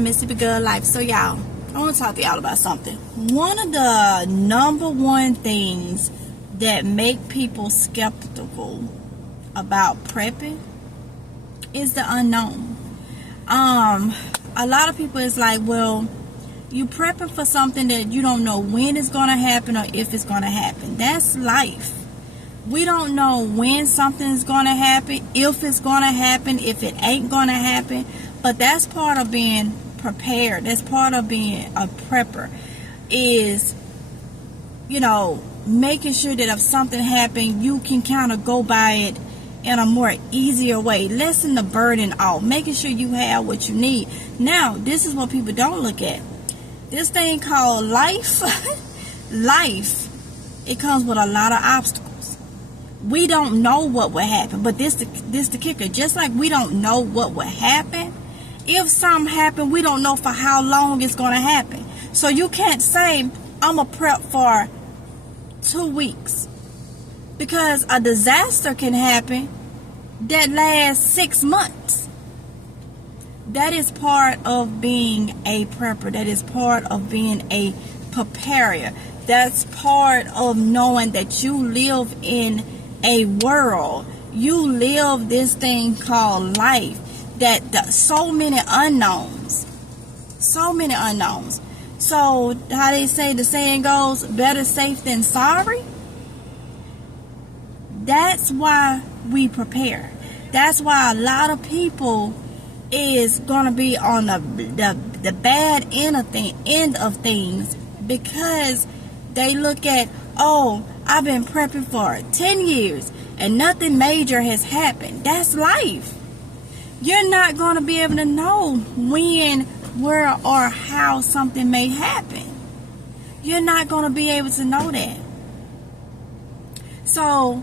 Channel, Mississippi Girl Life. So y'all, I want to talk to y'all about something. One of the number one things that make people skeptical about prepping is the unknown. A lot of people is like, well, you prepping for something that you don't know when it's going to happen or if it's going to happen. That's life. We don't know when something's going to happen, if it's going to happen, if it ain't going to happen. But that's part of being prepared. That's part of being a prepper, is, making sure that if something happened, you can kind of go by it in a more easier way. Lessen the burden off. Making sure you have what you need. Now, this is what people don't look at. This thing called life, it comes with a lot of obstacles. We don't know what will happen, but this the kicker. Just like we don't know what will happen, if something happen, we don't know for how long it's going to happen. So you can't say, I'm going to prep for 2 weeks, because a disaster can happen that lasts 6 months. That is part of being a prepper. That is part of being a preparer. That's part of knowing that you live in a world. You live this thing called life, that so many unknowns. So how they say, the saying goes, better safe than sorry. That's why we prepare. That's why a lot of people is going to be on the bad end of things, because they look at, oh, I've been prepping for 10 years and nothing major has happened. That's life. You're not going to be able to know when, where, or how something may happen. You're not going to be able to know that. So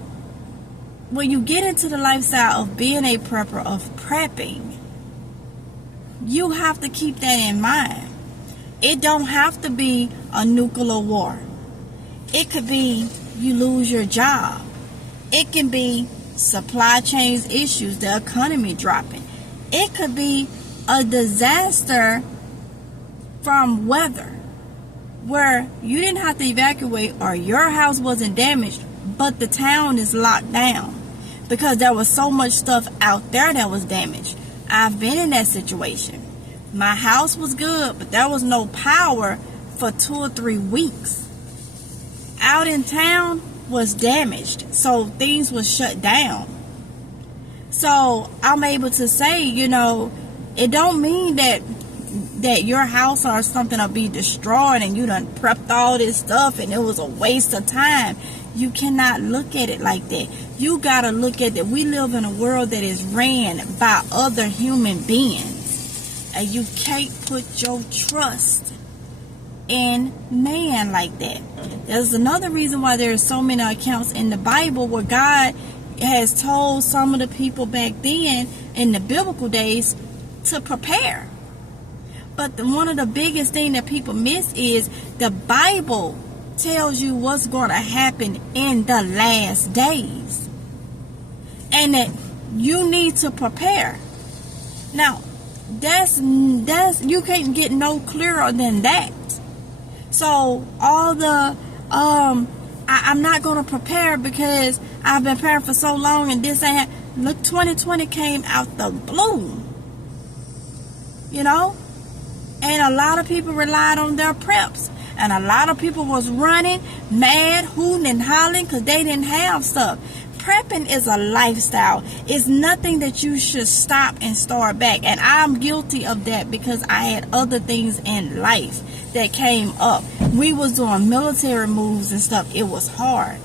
when you get into the lifestyle of being a prepper, of prepping, you have to keep that in mind. It don't have to be a nuclear war. It could be you lose your job. It can be supply chains issues, the economy dropping. It could be a disaster from weather, where you didn't have to evacuate or your house wasn't damaged, but the town is locked down because there was so much stuff out there that was damaged. I've been in that situation. My house was good, but there was no power for 2 or 3 weeks. Out in town was damaged, so things was shut down. So I'm able to say, it don't mean that your house or something will be destroyed and you done prepped all this stuff and it was a waste of time. You cannot look at it like that. You gotta look at that we live in a world that is ran by other human beings, and you can't put your trust in man like that. There's another reason why there are so many accounts in the Bible where God has told some of the people back then in the biblical days to prepare. But one of the biggest thing that people miss is the Bible tells you what's going to happen in the last days, and that you need to prepare. Now, that's you can't get no clearer than that. So all the I'm not going to prepare because I've been preparing for so long and this ain't. Look, 2020 came out the blue, and a lot of people relied on their preps, and a lot of people was running mad, hooting and hollering because they didn't have stuff. Prepping is a lifestyle. It's nothing that you should stop and start back. And I'm guilty of that because I had other things in life that came up. We was doing military moves and stuff. It was hard.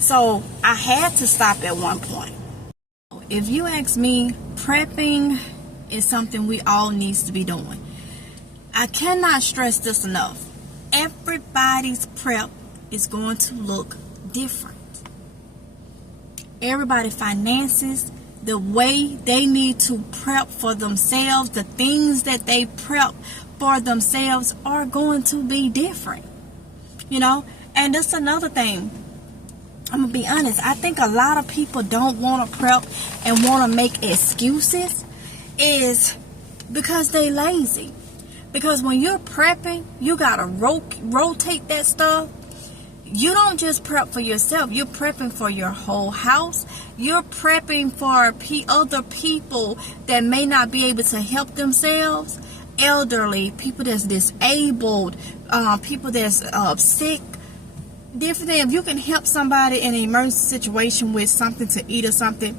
So I had to stop at one point. If you ask me, prepping is something we all needs to be doing. I cannot stress this enough. Everybody's prep is going to look different. Everybody's finances, the way they need to prep for themselves, the things that they prep for themselves are going to be different. And that's another thing. I'm going to be honest. I think a lot of people don't want to prep and want to make excuses is because they lazy. Because when you're prepping, you gotta rotate that stuff. You don't just prep for yourself. You're prepping for your whole house. You're prepping for other people that may not be able to help themselves. Elderly, people that's disabled, people that's sick. Different thing. If you can help somebody in an emergency situation with something to eat or something,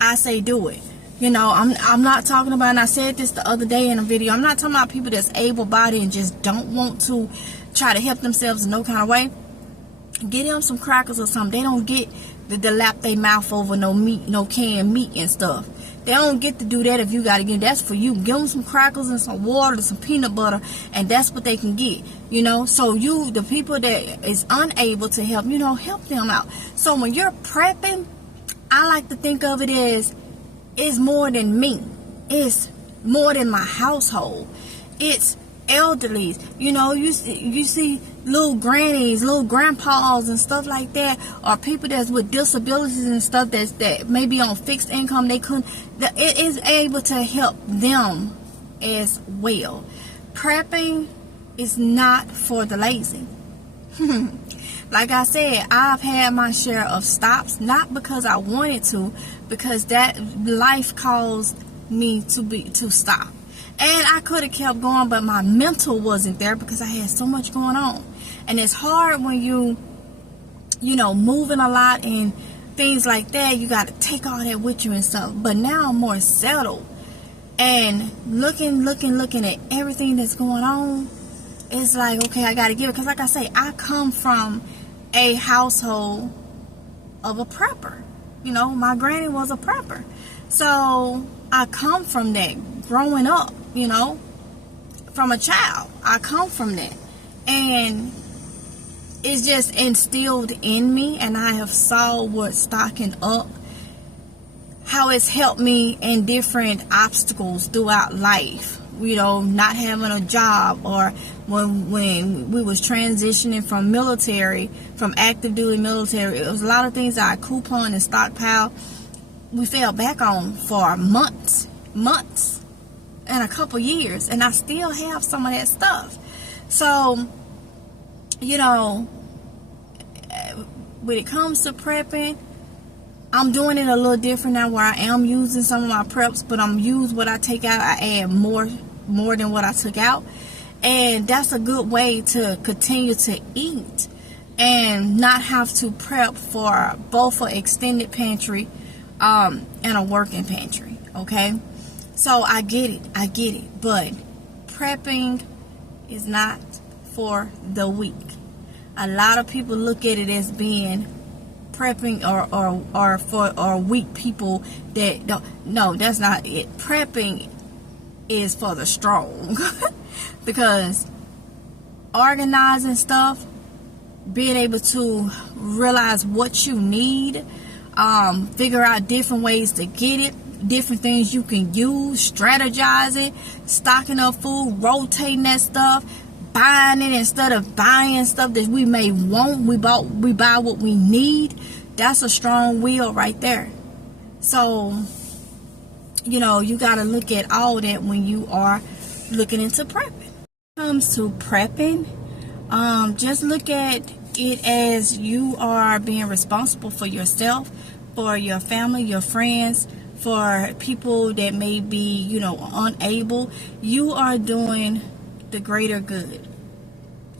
I say do it. You know, I'm not talking about, and I said this the other day in a video, I'm not talking about people that's able-bodied and just don't want to try to help themselves in no kind of way. Get them some crackers or something. They don't get to lap their mouth over no meat, no canned meat and stuff. They don't get to do that if you got to get. That's for you. Give them some crackers and some water and some peanut butter, and that's what they can get. You know, so the people that is unable to help, you know, help them out. So when you're prepping, I like to think of it as it's more than me. It's more than my household. It's elderlies. You know, you see little grannies, little grandpas and stuff like that, or people that's with disabilities and stuff that may be on fixed income. It is able to help them as well. Prepping is not for the lazy. Like I said, I've had my share of stops, not because I wanted to, because that life caused me to stop. And I could have kept going, but my mental wasn't there because I had so much going on. And it's hard when you know, moving a lot and things like that. You got to take all that with you and stuff. But now I'm more settled. And looking at everything that's going on, it's like, okay, I got to give it. Because like I say, I come from a household of a prepper. You know, my granny was a prepper. So I come from that growing up, you know, from a child. I come from that. And it's just instilled in me, and I have saw what stocking up, how it's helped me in different obstacles throughout life. You know, not having a job, or when we was transitioning from active duty military, it was a lot of things that I couponed and stockpiled. We fell back on for months, and a couple years, and I still have some of that stuff. So, you know, when it comes to prepping, I'm doing it a little different now, where I am using some of my preps, but I'm use what I take out, I add more than what I took out. And that's a good way to continue to eat and not have to prep for both an extended pantry and a working pantry. Okay, so I get it, but prepping is not for the weak. A lot of people look at it as being prepping or for weak people that don't. No, that's not it. Prepping is for the strong. Because organizing stuff, being able to realize what you need, figure out different ways to get it, different things you can use, strategizing, stocking up food, rotating that stuff, buying it instead of buying stuff that we may want. We buy what we need. That's a strong will right there. So, you know, you got to look at all that when you are looking into prepping. When it comes to prepping, just look at it as you are being responsible for yourself, for your family, your friends, for people that may be, you know, unable. You are doing the greater good,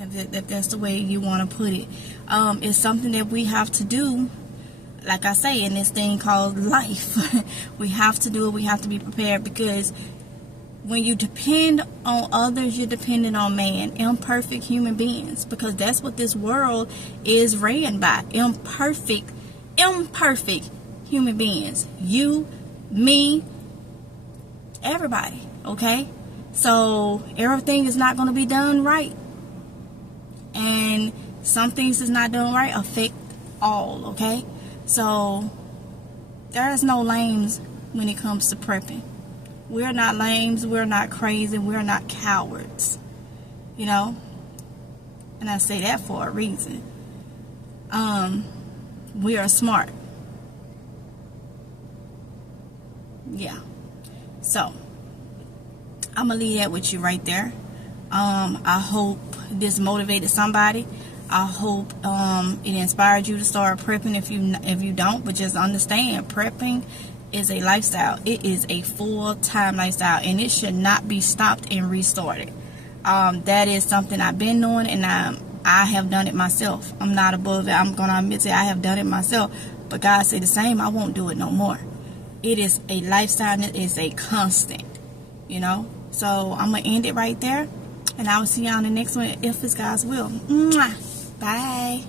if that's the way you want to put it. It's something that we have to do, like I say, in this thing called life. We have to do it. We have to be prepared, because when you depend on others, you're dependent on man, imperfect human beings, because that's what this world is ran by. Imperfect human beings. You, me, everybody. Okay? So everything is not going to be done right. And some things is not done right affect all. Okay? So there is no lames when it comes to prepping. We're not lames, we're not crazy, we're not cowards, you know, and I say that for a reason. We are smart. Yeah. So I'm gonna leave that with you right there. I hope this motivated somebody. I hope it inspired you to start prepping if you don't, but just understand prepping is a lifestyle. It is a full-time lifestyle, and it should not be stopped and restarted. That is something I've been doing, and I have done it myself. I'm not above it. I'm gonna admit it. I have done it myself, but God said the same. I won't do it no more. It is a lifestyle, and it is a constant, you know. So I'm gonna end it right there, and I will see you on the next one if it's God's will. Mwah. Bye.